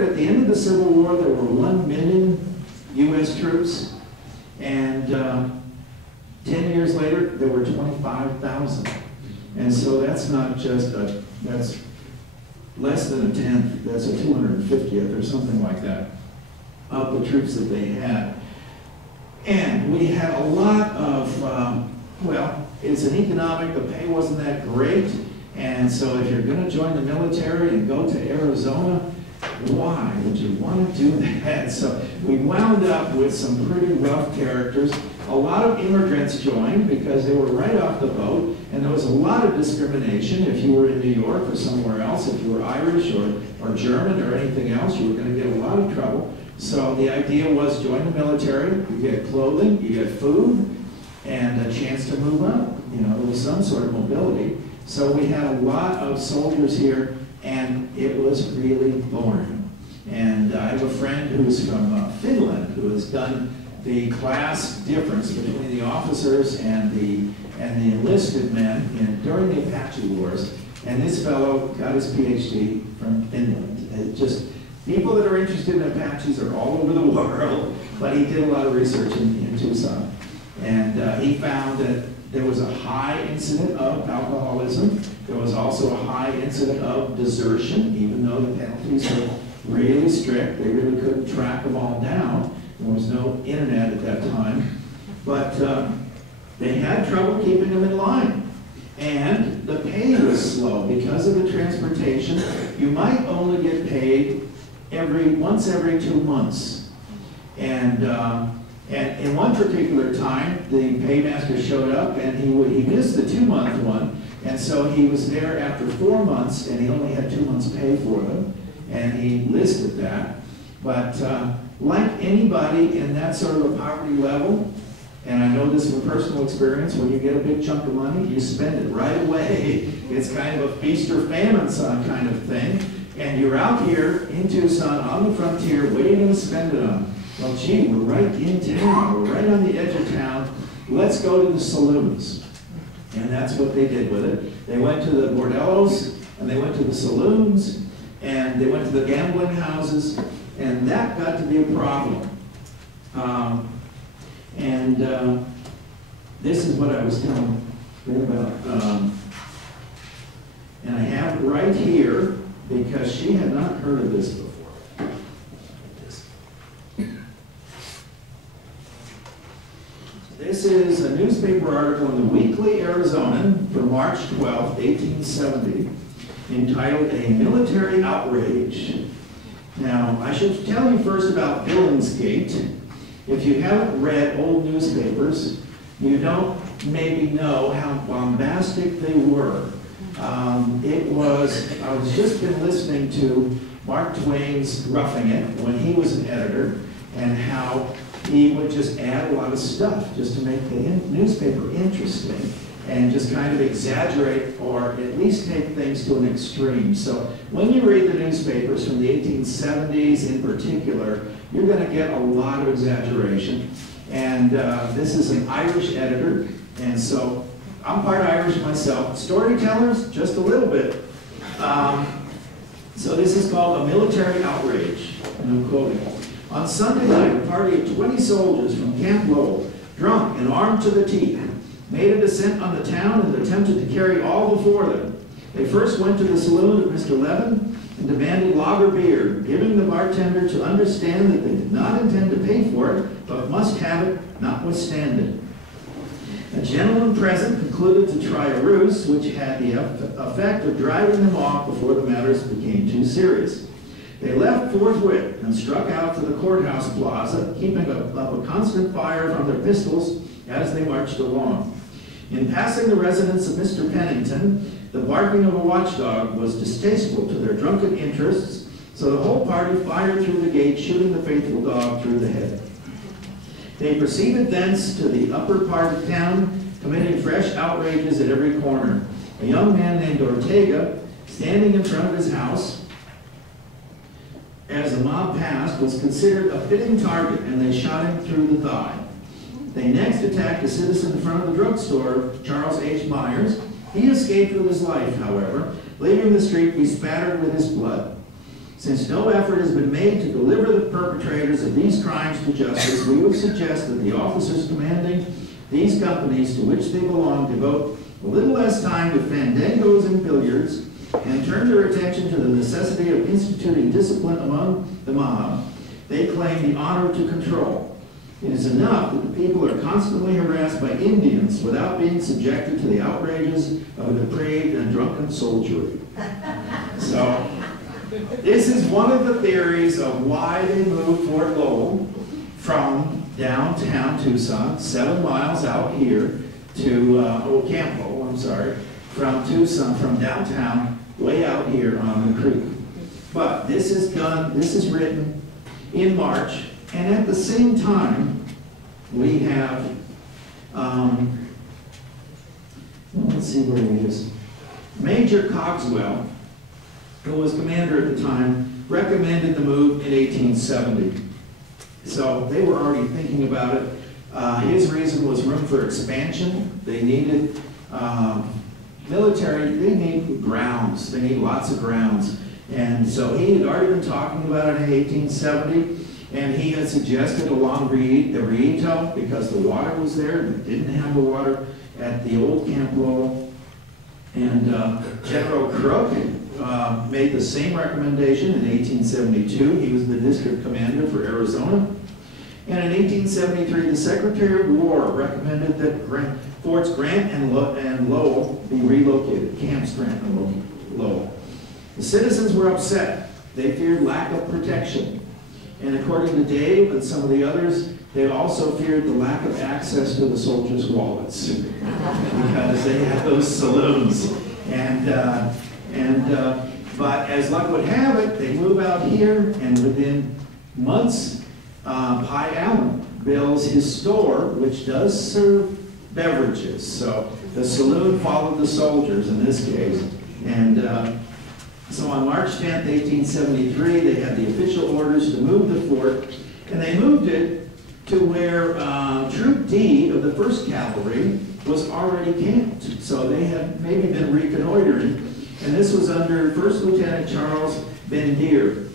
At the end of the Civil War, there were 1 million U.S. troops, and 10 years later, there were 25,000. And so that's not just that's less than a tenth, that's a 250th or something like that of the troops that they had. And we had a lot of, well, it's an economic, the pay wasn't that great, and so if you're going to join the military and go to Arizona, why would you want to do that? So we wound up with some pretty rough characters. A lot of immigrants joined because they were right off the boat, and there was a lot of discrimination. If you were in New York or somewhere else, if you were Irish or German or anything else, you were going to get a lot of trouble. So the idea was join the military, you get clothing, you get food, and a chance to move up. You know, there was some sort of mobility. So we had a lot of soldiers here, and it was really boring. And I have a friend who's from Finland who has done the class difference between the officers and the enlisted men during the Apache Wars. And this fellow got his PhD from Finland. It just, people that are interested in Apaches are all over the world, but he did a lot of research in Tucson. And he found that there was a high incident of alcoholism. There was also a high incident of desertion, even though the penalties were really strict. They really couldn't track them all down. There was no internet at that time. But they had trouble keeping them in line. And the pay was slow because of the transportation. You might only get paid once every 2 months. And in one particular time, the paymaster showed up, and he missed the 2-month one, and so he was there after 4 months, and he only had 2 months' pay for them, and he listed that. But like anybody in that sort of a poverty level, and I know this from personal experience, when you get a big chunk of money, you spend it right away. It's kind of a feast or famine kind of thing, and you're out here in Tucson on the frontier, what are you going to spend it on? Well, gee, we're right in town, we're right on the edge of town, let's go to the saloons. And that's what they did with it. They went to the bordellos, and they went to the saloons, and they went to the gambling houses, and that got to be a problem. This is what I was telling you about. And I have it right here, because she had not heard of this before. This is a newspaper article in the Weekly Arizonan for March 12, 1870, entitled A Military Outrage. Now, I should tell you first about Billingsgate. If you haven't read old newspapers, you don't maybe know how bombastic they were. I was just been listening to Mark Twain's Roughing It when he was an editor, and how he would just add a lot of stuff just to make the newspaper interesting and just kind of exaggerate or at least take things to an extreme. So when you read the newspapers from the 1870s in particular, you're going to get a lot of exaggeration. And this is an Irish editor, and so I'm part Irish myself. Storytellers, just a little bit. So this is called A Military Outrage, and I'm quoting. On Sunday night, a party of 20 soldiers from Camp Lowell, drunk and armed to the teeth, made a descent on the town and attempted to carry all before them. They first went to the saloon of Mr. Levin and demanded lager beer, giving the bartender to understand that they did not intend to pay for it, but must have it notwithstanding. A gentleman present concluded to try a ruse, which had the effect of driving them off before the matters became too serious. They left forthwith and struck out for the courthouse plaza, keeping up a constant fire from their pistols as they marched along. In passing the residence of Mr. Pennington, the barking of a watchdog was distasteful to their drunken interests, so the whole party fired through the gate, shooting the faithful dog through the head. They proceeded thence to the upper part of town, committing fresh outrages at every corner. A young man named Ortega, standing in front of his house, as the mob passed, was considered a fitting target, and they shot him through the thigh. They next attacked a citizen in front of the drugstore, Charles H. Myers. He escaped with his life, however, leaving the street bespattered with his blood. Since no effort has been made to deliver the perpetrators of these crimes to justice, we would suggest that the officers commanding these companies to which they belong devote a little less time to fandangos and billiards and turn their attention to the necessity of instituting discipline among the mob they claim the honor to control. It is enough that the people are constantly harassed by Indians without being subjected to the outrages of a depraved and drunken soldiery. So, this is one of the theories of why they moved Fort Lowell from downtown Tucson, 7 miles out here, to Camp Lowell, I'm sorry, from Tucson, from downtown, way out here on the creek. But this is done, this is written in March, and at the same time, we have, let's see where he is. Major Cogswell, who was commander at the time, recommended the move in 1870. So they were already thinking about it. His reason was room for expansion. They needed military, they need grounds. They need lots of grounds. And so he had already been talking about it in 1870, and he had suggested along the Rito, because the water was there, they didn't have the water at the old Camp Lowell. And General Crook made the same recommendation in 1872. He was the district commander for Arizona. And in 1873, the Secretary of War recommended that Forts Grant and Lowell be relocated, Camps Grant and Lowell. The citizens were upset. They feared lack of protection. And according to Dave and some of the others, they also feared the lack of access to the soldiers' wallets because they had those saloons. But as luck would have it, they move out here, and within months, Pye Allen builds his store, which does serve beverages. So the saloon followed the soldiers in this case. And so on March 10th, 1873, they had the official orders to move the fort, and they moved it to where Troop D of the 1st Cavalry was already camped. So they had maybe been reconnoitering, and this was under 1st Lieutenant Charles Bendier.